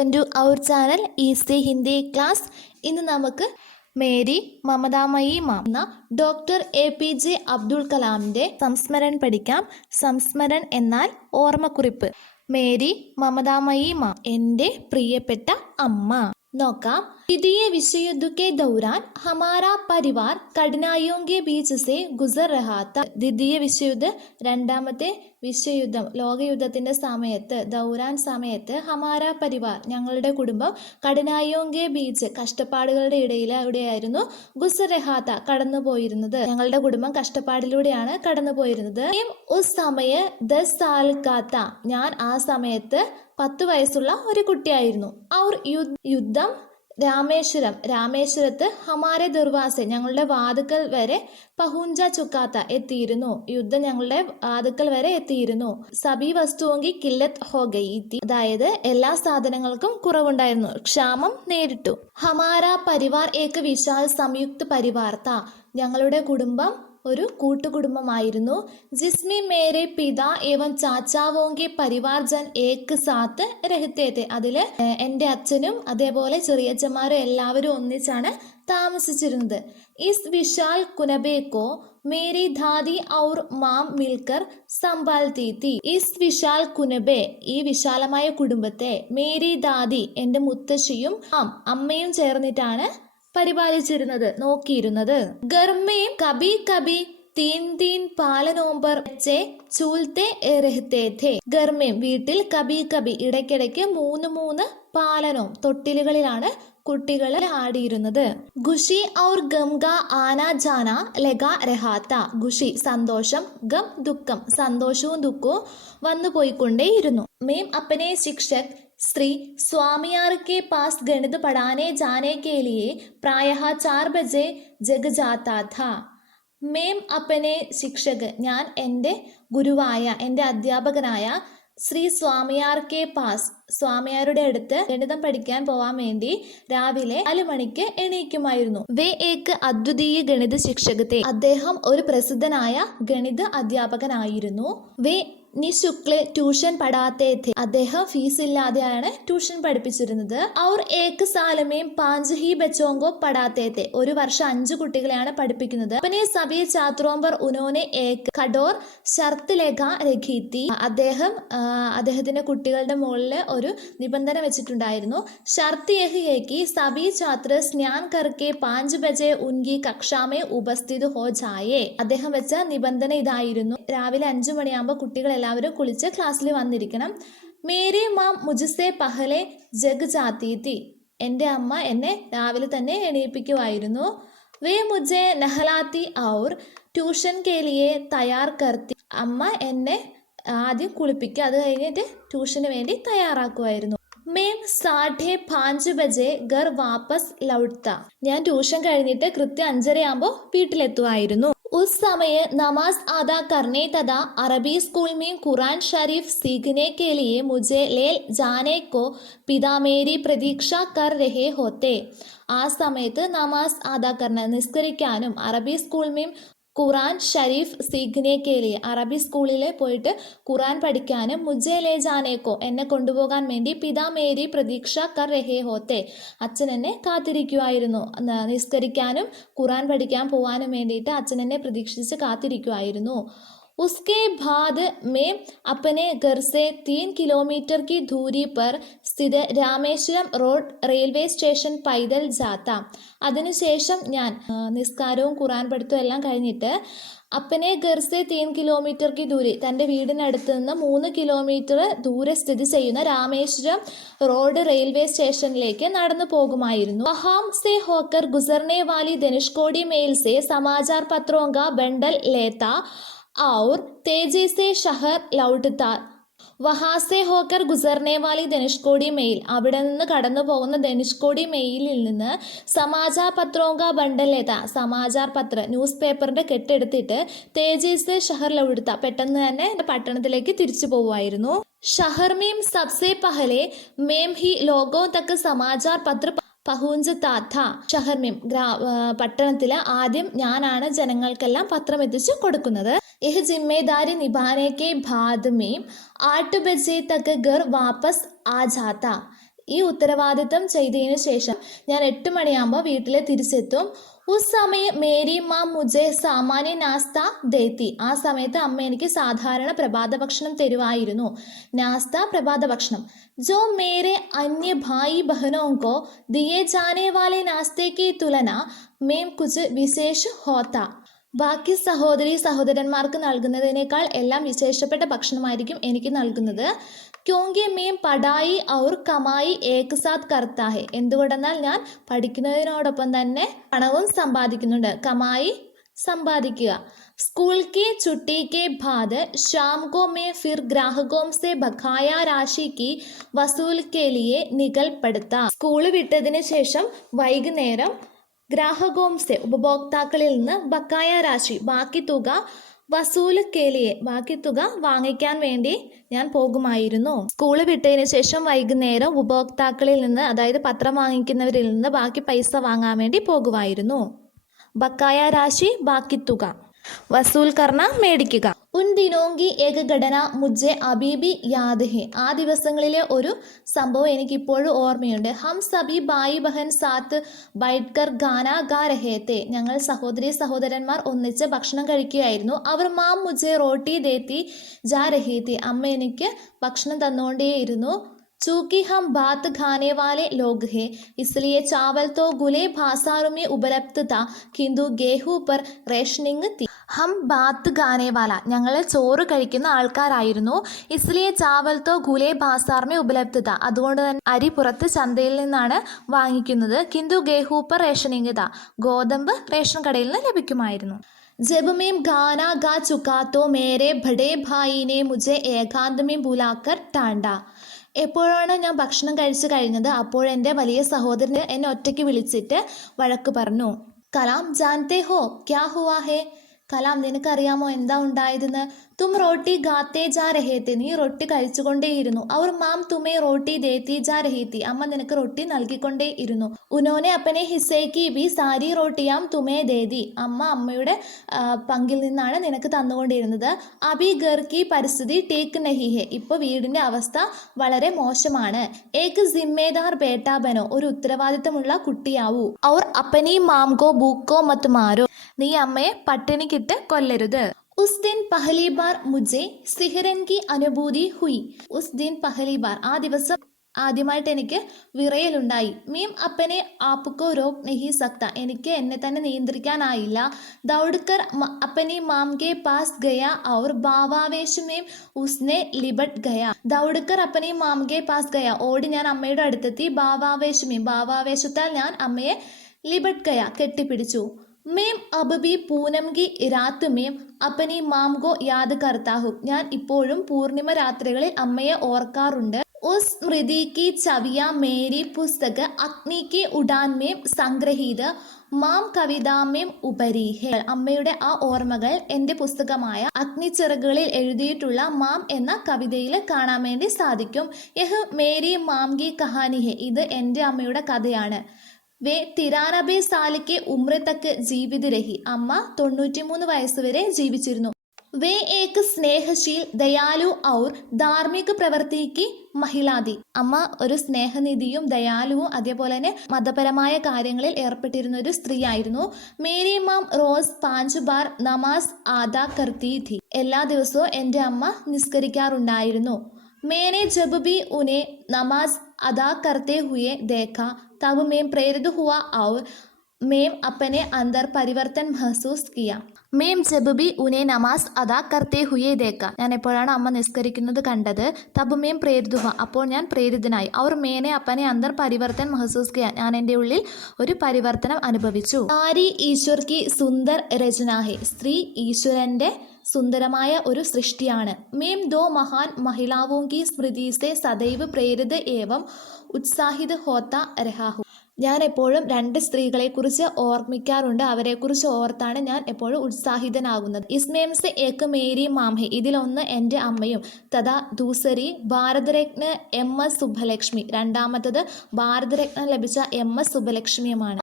Welcome to our channel easy Hindi class. ഇന്ന് നമുക്ക് മേരി മമതാമയി മാം എന്ന ഡോക്ടർ APJ അബ്ദുൾ കലാമിൻ്റെ സംസ്മരൺ പഠിക്കാം. സംസ്മരൺ എന്നാൽ ഓർമ്മക്കുറിപ്പ്. മേരി മമതാമയി മാം, എൻ്റെ പ്രിയപ്പെട്ട അമ്മ. നോക്കാം. द्वितीय विश्व युद्ध के दौरान हमारा परिवार कठिनाइयों के बीच से गुजर रहा था. द्वितीय विश्वयुദ്ധ, രണ്ടാമത്തെ വിശ്വയുദ്ധം, ലോകയുദ്ധത്തിൻ്റെ സമയത്ത്, ദൗരാൻ സമയത്ത്, ഹമാര പരിവാർ, ഞങ്ങളുടെ കുടുംബം, കഠിനായോങ്കെ ബീച്ച്, കഷ്ടപ്പാടുകളുടെ ഇടയിലൂടെയായിരുന്നു, ഗുസർ രഹാത്ത, കടന്നു പോയിരുന്നത്. ഞങ്ങളുടെ കുടുംബം കഷ്ടപ്പാടിലൂടെയാണ് കടന്നു പോയിരുന്നത്. ഉസ് സമയ 10 സാൽ കാത്ത, ഞാൻ ആ സമയത്ത് 10 വയസ്സുള്ള ഒരു കുട്ടിയായിരുന്നു. ഔർ യുദ്ധം രാമേശ്വരത്ത് ഹമാരെ ദുർവാസെ, ഞങ്ങളുടെ വാതുക്കൽ വരെ പഹുഞ്ച ചുക്കാത്ത, എത്തിയിരുന്നു. യുദ്ധം ഞങ്ങളുടെ വാതുക്കൽ വരെ എത്തിയിരുന്നു. സബി വസ്തുവെങ്കിൽ കില്ലത്ത് ഹോ ഗയി തി, അതായത് എല്ലാ സാധനങ്ങൾക്കും കുറവുണ്ടായിരുന്നു, ക്ഷാമം നേരിട്ടു. ഹമാര പരിവാർ ഏക് വിശാൽ സംയുക്ത പരിവാർ താ, ഞങ്ങളുടെ കുടുംബം ഒരു കൂട്ടുകുടുംബമായിരുന്നു. ജിസ്മി മേരെ പിതാ ഏവം ചാച്ചാവോങ്കെ പരിവാർ ജൻ ഏക് സാത്ത് രഹത്തെ തെ, അതിൽ എൻ്റെ അച്ഛനും അതേപോലെ ചെറിയച്ഛന്മാരും എല്ലാവരും ഒന്നിച്ചാണ് താമസിച്ചിരുന്നത്. ഇസ് വിശാൽ കുനബേക്കോ മേരി ദാദി ഔർ മാം മിൽക്കർ സംഭാൽത്തി തി. ഇസ് വിശാൽ കുനബെ, ഈ വിശാലമായ കുടുംബത്തെ, മേരി ദാദി, എൻ്റെ മുത്തശ്ശിയും അമ്മയും ചേർന്നിട്ടാണ് പരിപാലിച്ചിരുന്നത്, നോക്കിയിരുന്നത്. ഗർമയും കബി കബി തീൻ പാലനോമ്പർ വെച്ചേ ചൂൽത്തെ രഹത്തെ ഥേ. ഗർമയും വീട്ടിൽ, കബി കബി ഇടയ്ക്കിടയ്ക്ക് 3 പാലനോം തൊട്ടിലുകളിലാണ് കുട്ടികൾ ആടിയിരുന്നത്. ഖുഷി ഔർ ഗം ഗ ആന ജാന ലഗ രഹാത്ത. ഖുഷി സന്തോഷം, ഗം ദുഃഖം, സന്തോഷവും ദുഃഖവും വന്നു പോയിക്കൊണ്ടേയിരുന്നു. മേം അപ്പനെ ശിക്ഷക് स्त्री स्वामियार के पास गणित पढ़ाने जाने के लिए प्रायः 4 बजे जग जाता था. മേം അപ്പനെ ശിക്ഷക്, ഞാൻ എൻ്റെ ഗുരുവായ, എൻ്റെ അധ്യാപകനായ ശ്രീ സ്വാമിയാർ കെ പാസ്, സ്വാമിയാരുടെ അടുത്ത് ഗണിതം പഠിക്കാൻ പോവാൻ വേണ്ടി രാവിലെ 4 മണിക്ക് എണീക്കുമായിരുന്നു. വേ ഏക് അദ്വിതീയ ഗണിത ശിക്ഷകത്തെ, അദ്ദേഹം ഒരു പ്രസിദ്ധനായ ഗണിത അധ്യാപകനായിരുന്നു. വേ നിശുക്ലെ ട്യൂഷൻ പഠാത്തെ थे, അദ്ദേഹം ഫീസ് ഇല്ലാതെയാണ് ട്യൂഷൻ പഠിപ്പിച്ചിരുന്നത്. ഔർ ഏക് സാലമേം 5 ഹി ബച്ചോങ്കോ പഠാത്തെ थे, ഒരു വർഷം 5 കുട്ടികളെയാണ് പഠിപ്പിക്കുന്നത്. അപ്പനെ സബി ഛാത്രോം പർ ഉനോനെ ഏക് കഠോർ ഷർത്ത് ലേഖ രഖി തി, അദ്ദേഹത്തിന്റെ കുട്ടികളുടെ മുകളിൽ ഒരു നിബന്ധന വെച്ചിട്ടുണ്ടായിരുന്നു. ഷർത്ത് യഹ് ഹേ കി സബി ഛാത്ര സ്നാൻ കർക്കെ 5 ബജെ ഉൻകി കക്ഷാ മേ ഉപസ്ഥിത് ഹോ ജായേ. അദ്ദേഹം വെച്ച നിബന്ധന ഇതായിരുന്നു, രാവിലെ 5 മണിയാകുമ്പോൾ കുട്ടികൾ എല്ലാവരും കുളിച്ച് ക്ലാസ്സിൽ വന്നിരിക്കണം. മേരി മാം മുജ്സെ പഹലെ ജഗ് ജാത്തി തി, എൻ്റെ അമ്മ എന്നെ രാവിലെ തന്നെ എണീപ്പിക്കുമായിരുന്നു. വേ മുझे നഹലാത്തി ഔർ ട്യൂഷൻ കെ ലിയെ തയ്യാർ കർത്തി, അമ്മ എന്നെ ആദ്യം കുളിപ്പിക്കുക, അത് കഴിഞ്ഞിട്ട് ട്യൂഷന് വേണ്ടി തയ്യാറാക്കുമായിരുന്നു. മേം 5:30 ബജെ ഗർ വാപ്പസ് ലൗട്ട്ത, ഞാൻ ട്യൂഷൻ കഴിഞ്ഞിട്ട് കൃത്യം 5:30 ആകുമ്പോൾ വീട്ടിലെത്തുമായിരുന്നു. उस समय नमाज अदा करने तथा अरबी स्कूल में कुरान शरीफ सीखने के लिए मुझे ले जाने को पिता मेरी प्रतीक्षा कर रहे होते. ആ സമയത്ത് നമാസ് അദാ കർണ, നിസ്കരിക്കാനും അറബി സ്കൂൾ മീം ഖുറാൻ ഷരീഫ് സീഖ്നെ കെ ലിയെ, അറബി സ്കൂളിൽ പോയിട്ട് ഖുറാൻ പഠിക്കാനും, മുझे ले जाने को, എന്നെ കൊണ്ടുപോകാൻ വേണ്ടി, പിതാ മേരി പ്രതീക്ഷ കർ രഹേ ഹോത്തെ, അച്ഛൻ എന്നെ കാത്തിരിക്കുമായിരുന്നു. നിസ്കരിക്കാനും ഖുറാൻ പഠിക്കാൻ പോകാനും വേണ്ടിയിട്ട് അച്ഛൻ എന്നെ പ്രതീക്ഷിച്ച് കാത്തിരിക്കുമായിരുന്നു. उसके बाद मैं अपने घर से 3 किलोमीटर की दूरी पर स्थित രാമേശ്വരം റോഡ് റെയിൽവേ സ്റ്റേഷൻ പൈദൽ ജാത്ത, അതിനുശേഷം ഞാൻ നിസ്കാരവും ഖുറാൻ പഠിത്തവും എല്ലാം കഴിഞ്ഞിട്ട് അപ്പനെ ഗർസെ 3 കിലോമീറ്റർ കി ദൂരി, തൻ്റെ വീടിനടുത്ത് നിന്ന് 3 കിലോമീറ്റർ ദൂരെ സ്ഥിതി ചെയ്യുന്ന രാമേശ്വരം റോഡ് റെയിൽവേ സ്റ്റേഷനിലേക്ക് നടന്നു പോകുമായിരുന്നു. വഹാം സെ ഹോക്കർ ഗുസർനെ വാലി ധനുഷ്കോടി മെയിൽ സെ സമാചാർ പത്രോं का बंडल लेता और तेजी से शहर लौटता. വഹാസെ ഹോക്കർ ഗുസർനെ വാലി ധനുഷ്കോടി മെയിൽ, അവിടെ നിന്ന് കടന്നു പോകുന്ന ധനുഷ്കോടി മെയിലിൽ നിന്ന് സമാചാർ പത്രോങ്ക ബണ്ടലേത, സമാചാർ പത്ര ന്യൂസ് പേപ്പറിന്റെ കെട്ടെടുത്തിട്ട് തേജീസ് ഷഹർ ലൗടുത്ത, പെട്ടെന്ന് തന്നെ പട്ടണത്തിലേക്ക് തിരിച്ചു പോകുമായിരുന്നു. ഷഹർ മീം സബ്സെ പഹലെ മേം ഹി ലോഗോ തക്ക് സമാചാർ പത്ര പഹൂഞ്ച് താഥ. ഷഹർ മീം, പട്ടണത്തിൽ ആദ്യം ഞാനാണ് ജനങ്ങൾക്കെല്ലാം പത്രം എത്തിച്ചു കൊടുക്കുന്നത്. यह जिम्मेदारी निभाने के बाद में 8 बजे तक घर वापस आ जाता. ഈ ഉത്തരവാദിത്തം ചെയ്തതിനു ശേഷം ഞാൻ 8 മണിയാകുമ്പോൾ വീട്ടിൽ തിരിച്ചെത്തും. ഉസ് സമയം മേരി മാം മുझे സാമാന്യ നാസ്ത ദേത്തി. ആ സമയത്ത് അമ്മ എനിക്ക് സാധാരണ പ്രഭാത ഭക്ഷണം തരുമായിരുന്നു. നാസ്ത പ്രഭാത ഭക്ഷണം. जो मेरे अन्य भाई बहनों को दिए जाने वाले नाश्ते की तुलना में कुछ विशेष होता. ബാക്കി സഹോദരി സഹോദരന്മാർക്ക് നൽകുന്നതിനേക്കാൾ എല്ലാം വിശേഷപ്പെട്ട ഭക്ഷണമായിരിക്കും എനിക്ക് നൽകുന്നത്. ക്യോങ്കി മേം പഠായി ഔർ കമായി ഏക് സാത്ത് കർത്താ ഹെ. എന്തുകൊണ്ടെന്നാൽ ഞാൻ പഠിക്കുന്നതിനോടൊപ്പം തന്നെ പണവും സമ്പാദിക്കുന്നുണ്ട്. കമായി സമ്പാദിക്കുക. स्कूल की छुट्टी के बाद शाम को मैं फिर ग्राहकों से बकाया राशि की वसूल के लिए निकल पड़ता. സ്കൂൾ വിട്ടതിന് ശേഷം വൈകുന്നേരം ഗ്രാഹകോംസെ ഉപഭോക്താക്കളിൽ നിന്ന് ബക്കായ രാശി ബാക്കി തുക വസൂൽ കേലിയെ ബാക്കി തുക വാങ്ങിക്കാൻ വേണ്ടി ഞാൻ പോകുമായിരുന്നു. സ്കൂൾ വിട്ടതിന് ശേഷം വൈകുന്നേരം ഉപഭോക്താക്കളിൽ നിന്ന്, അതായത് പത്രം വാങ്ങിക്കുന്നവരിൽ നിന്ന് ബാക്കി പൈസ വാങ്ങാൻ വേണ്ടി പോകുമായിരുന്നു. ബക്കായ രാശി ബാക്കി തുക, വസൂൽ കർണ മേടിക്കുക. ഉൻ ദിനോങ്കി ഏക ഘടന മുझे അഭി ഭി യാദ് ഹെ. ആ ദിവസങ്ങളിലെ ഒരു സംഭവം എനിക്കിപ്പോഴും ഓർമ്മയുണ്ട്. ഹം സഭി ഭായി ബഹൻ സാത്ത് ബൈഠ്കർ ഗാന ഗാ രഹേ തെ. ഞങ്ങൾ സഹോദരി സഹോദരന്മാർ ഒന്നിച്ച് ഭക്ഷണം കഴിക്കുകയായിരുന്നു. അവർ മാം മുझे റോട്ടി ദേത്തി ജാ രഹി തി. അമ്മ എനിക്ക് ഭക്ഷണം തന്നുകൊണ്ടേയിരുന്നു. चूंकि हम भात खाने वाले लोग हैं इसलिए चावल तो गुले भासारों में उपलब्ध था किंतु गेहूं पर റേഷനിങ് थी. ഹം ബാത്ത് ഖാനേവാല. ഞങ്ങൾ ചോറ് കഴിക്കുന്ന ആൾക്കാരായിരുന്നു. ഇസ്ലിയെ ചാവൽ തോ ഗുലേ ബാസാർമേ ഉപലബ്ധത. അതുകൊണ്ട് തന്നെ അരി പുറത്ത് ചന്തയിൽ നിന്നാണ് വാങ്ങിക്കുന്നത്. കിന്തു ഗേഹൂ പർ റേഷനിങ് ത. ഗോതമ്പ് റേഷൻ കടയിൽ നിന്ന് ലഭിക്കുമായിരുന്നു. जब मैं गाना गा चुका तो मेरे बड़े भाई ने मुझे एकांत में बुलाकर टांडा. എപ്പോഴാണ് ഞാൻ ഭക്ഷണം കഴിച്ചു കഴിഞ്ഞത് അപ്പോഴെൻ്റെ വലിയ സഹോദരൻ എന്നെ ഒറ്റയ്ക്ക് വിളിച്ചിട്ട് വഴക്ക് പറഞ്ഞു. കലാം ജാൻതേ ഹോ ക്യാ ഹുവാ ഹേ. കലാം, നിനക്കറിയാമോ എന്താ ഉണ്ടായതെന്ന്? തും റോട്ടി ഗാത്തേ ജാ രഹേ തെ. നീ റൊട്ടി കഴിച്ചുകൊണ്ടേയിരുന്നു. അവർ മാം തുമേ റോട്ടി ദേത്തി ജാ രഹി തി. അമ്മ നിനക്ക് റൊട്ടി നൽകിക്കൊണ്ടേ ഇരുന്നു. ഉനോനെ അപ്പനെ ഹിസ്സേക്ക് ബി സാരി റോട്ടിയാം തുമേ ദേതി. അമ്മയുടെ പങ്കിൽ നിന്നാണ് നിനക്ക് തന്നുകൊണ്ടിരുന്നത്. അബി ഗർ കി പരിസ്ഥിതി ടേക്ക് നഹി ഹെ. ഇപ്പോൾ വീടിൻ്റെ അവസ്ഥ വളരെ മോശമാണ്. ഏക് ജിമ്മേദാർ ബേട്ടാ ബനോ. ഒരു ഉത്തരവാദിത്തമുള്ള കുട്ടിയാവൂ. ഔർ അപ്പനി മാംകോ ബൂക്കോ മത് മാരോ. നീ അമ്മയെ പട്ടിണിക്കിട്ട് കൊല്ലരുത്. उस दिन पहली बार मुझे सिहरन की अनुभूति हुई. उस दिन पहली बार. ആ ദിവസം ആദ്യമായിട്ട് എനിക്ക് വിറയലുണ്ടായി. മീം അപ്പനെ ആപ്കോ രോക് നഹി സക്ത. എനിക്ക് എന്നെ തന്നെ നിയന്ത്രിക്കാനായില്ല. ദൗഡ്കർ അപ്പനി മാം കെ പാസ് ഗയ ഔർ ഭാവാവേശ മേം ഉസ്നെ ലിബട്ട് ഗയ. ദൗഡ്കർ അപ്പനി മാം കെ പാസ് ഗയ. ഓടി ഞാൻ അമ്മയുടെ അടുത്തെത്തി. ഭാവാവേശമേം. ഭാവാവേശത്താൽ ഞാൻ അമ്മയെ ലിബട്ട് ഗയ കെട്ടിപ്പിടിച്ചു. മേം അബ് ബി പൂനം കി രാത്ത് മേം അപ്പനി മാം കോ യാദ് കർത്താ ഹൂം. ഞാൻ ഇപ്പോഴും പൂർണിമ രാത്രികളിൽ അമ്മയെ ഓർക്കാറുണ്ട്. ഉസ് സ്മൃതി കി ചവിയ മേരി പുസ്തക അഗ്നി കി ഉഡാൻ മേം സംഗ്രഹീത മാം കവിതാമേം ഉപരി ഹേ. അമ്മയുടെ ആ ഓർമ്മകൾ എൻ്റെ പുസ്തകമായ അഗ്നിച്ചിറകുകളിൽ എഴുതിയിട്ടുള്ള മാം എന്ന കവിതയിൽ കാണാൻ വേണ്ടി സാധിക്കും. യഹ് മേരി മാം കി കഹാനി ഹെ. ഇത് എൻ്റെ അമ്മയുടെ കഥയാണ്. വേ 93 സാൽ കെ ഉമ്ര തക്ക് ജീവിത് രഹി. അമ്മ 93 വയസ്സുവരെ ജീവിച്ചിരുന്നു. വേ ഏക് സ്നേഹശീൽ ദയാലു ഔർ ധാർമ്മിക പ്രവൃത്തിക്ക് മഹിളാതി. അമ്മ ഒരു സ്നേഹനിധിയും ദയാലുവും അതേപോലെ തന്നെ മതപരമായ കാര്യങ്ങളിൽ ഏർപ്പെട്ടിരുന്ന ഒരു സ്ത്രീയായിരുന്നു. Mary ma'am Rose 5 bar namaz ആദാ കർത്തി ഥി. എല്ലാ ദിവസവും എൻ്റെ അമ്മ നിസ്കരിക്കാറുണ്ടായിരുന്നു. मैंने जब भी उन्हें नमाज अदा करते हुए देखा तब मैं प्रेरित हुआ और मैं अपने अंदर परिवर्तन महसूस किया. മേം ജബ് ബി ഉനെ നമാസ് അദാ കർത്തേ ഹുയേ ദേക്ക. ഞാൻ എപ്പോഴാണ് അമ്മ നിസ്കരിക്കുന്നത് കണ്ടത്. തബ് മേം പ്രേരിതുഹ. അപ്പോൾ ഞാൻ പ്രേരിതനായി. അവർ മേനെ അപ്പനെ അന്തർ പരിവർത്തൻ മഹസൂസ് കിയ. ഞാൻ എൻ്റെ ഉള്ളിൽ ഒരു പരിവർത്തനം അനുഭവിച്ചു. നാരി ഈശ്വർ കി സുന്ദർ രചനാഹെ. സ്ത്രീ ഈശ്വരൻ്റെ സുന്ദരമായ ഒരു സൃഷ്ടിയാണ്. മേം ദോ മഹാൻ മഹിളാവോं की स्मृति से सदैव प्रेरित एवं उत्साहित होता रहा हूँ. ഞാൻ എപ്പോഴും 2 സ്ത്രീകളെക്കുറിച്ച് ഓർമ്മിക്കാറുണ്ട്. അവരെക്കുറിച്ച് ഓർത്താണ് ഞാൻ എപ്പോഴും ഉത്സാഹിതനാകുന്നത്. ഇസ്മേം സെ ഏക് മേരി മാംഹെ. ഇതിലൊന്ന് എൻ്റെ അമ്മയും. തഥാ ദൂസരി ഭാരതരത്ന എം എസ് സുബ്ബലക്ഷ്മി. രണ്ടാമത്തത് ഭാരതരത്നം ലഭിച്ച എം എസ് സുബ്ബലക്ഷ്മിയുമാണ്.